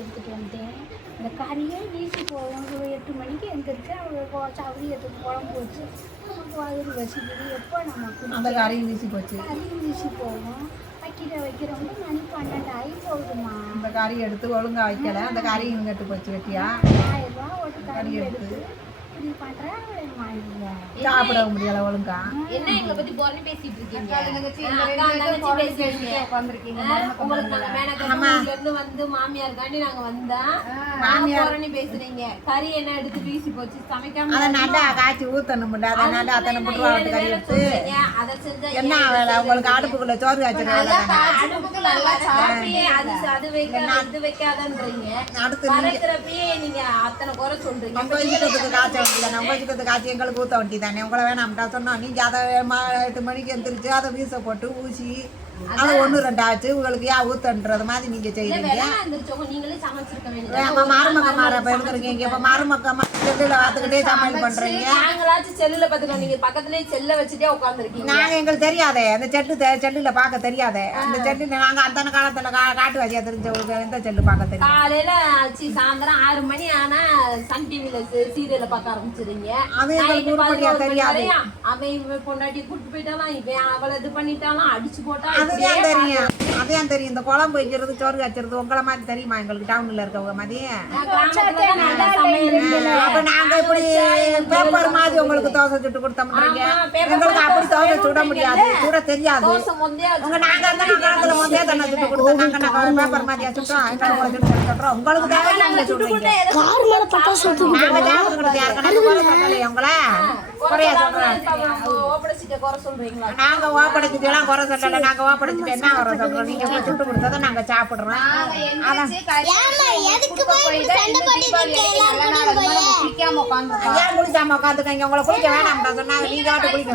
எடுத்துகிட்டு வந்தேன். இந்த கறியே வீசி போவோம். 8 மணிக்கு எந்திரிச்சு அவங்க சவுரியத்துக்கு குழம்பு வச்சு நமக்கு வயிறு வசிக்குது. எப்போ நம்ம அந்த கறியும் வீசி போச்சு. கறியும் வீசி போவோம். வைக்கிறவங்க மணி 12 ஆகி போகுதுமா. அந்த கறி எடுத்து ஒழுங்கா வைக்கல, அந்த கறியும் கெட்டு போச்சு. வெட்டியா 1000 ரூபா ஒரு கறி எடுத்து இப்படி பண்ணுறேன். சாப்பிட முடியல ஒழுங்கா. என்ன எங்களை பத்தி போறேன்னு பேசிட்டு இருக்கீங்க? வந்து மாமியார் காண்டி நாங்க வந்தா போறேன்னு பேசுறீங்க. கறி என்ன எடுத்து வீசி போச்சு, சமைக்காம அதை நல்லா காய்ச்சி ஊத்தணும்ல, அதனால அத்தனை முட்டுவாட்டு கறி எடுத்து அதை செஞ்சா என்ன வேலை உங்களுக்கு? அடுப்புக்குள்ள சோறு காய்ச்சல அடுப்புக்குள்ள அது வைக்க இது வைக்காதன்றீங்க. வளர்க்குறப்பயே நீங்க அத்தனை குறை சொல்றீங்க. நம்ம இஷ்டத்துக்கு காய்ச்ச வேண்டியது, நம்ம இஷ்டத்துக்கு காய்ச்சி எங்களுக்கு ஊத்த வேண்டி தானே. உங்களை வேணாம்டா சொன்னோம். நீங்க அதை 8 மணிக்கு எந்திரிச்சு அதை வீச போட்டு ஊசி அது 1-2 ஆச்சு. உங்களுக்கு ஏன் ஊத்தன்றது மாதிரி நீங்க செய்யறீங்க. நீங்களே சமைச்சிருக்க வேண்டியது. மருமக்க மாற போயிருக்கீங்க. இப்ப மருமக்க செல்லுல பார்த்துக்கிட்டே சமையல் பண்றீங்க. நாங்களாச்சும் செல்லுல பாத்துக்கோங்க, நீங்க பக்கத்துலயே செல்ல வச்சுட்டே உட்காந்துருக்கீங்க. நாங்க எங்களுக்கு தெரியாதே அந்த செல்லுல பார்க்க தெரியாதே. அந்த செல்லுல நாங்க அந்த காலத்துல காட்டு வாசியா தெரிஞ்சவங்களுக்கு எந்த செல்லு பார்க்க தெரியும். காலையில சாயந்தரம் 6 மணி ஆனா சன் டிவில சீரியலை பார்க்க ஆரம்பிச்சிருங்க. அது எங்களுக்கு உருப்படியா தெரியாது. அவன் பொண்டாட்டி கூட்டு போயிட்டாலாம், இவன் அவளை இது பண்ணிட்டாலாம், அடிச்சு போட்டா. அதுதான் தெரியும், அதான் தெரியும். இந்த குழம்பு வைக்கிறது சோறு காய்ச்சறது உங்களை மாதிரி தெரியுமா எங்களுக்கு? டவுன்ல இருக்கவங்க மாதிரி. அப்ப நாங்க இப்படி பேப்பர் மாதிரி உங்களுக்கு தோசை சுட்டு கொடுத்தோம்ன்றீங்க. எங்களுக்கு அப்படி தோசை சுட முடியாது, சுட தெரியாது. உங்க நாங்க அந்த காலத்துல முந்தைய தானே சுட்டு கொடுத்தோம். நாங்க பேப்பர் மாதிரியா சுட்டோம். எங்களுக்கு சுட்டு கொடுத்துறோம். உங்களுக்கு தேவை நீங்க சுடுறீங்க. நாங்க சாப்பிடுறது யாருக்கா குறை சொல்லலையே உங்களை? குறையா சொல்றோம். நாங்க ஓப்படைச்சிட்டுலாம் குறை சொல்லலை. நாங்க ஓப்படைச்சிட்டு என்ன குறை சொல்றோம்? நீங்க சுட்டு கொடுத்ததை நாங்க சாப்பிடுறோம். ஏன் குளிக்காம உட்காந்துக்கங்க? உங்களை குளிக்க வேணாம் சொன்னாங்க. நீங்க குளிக்க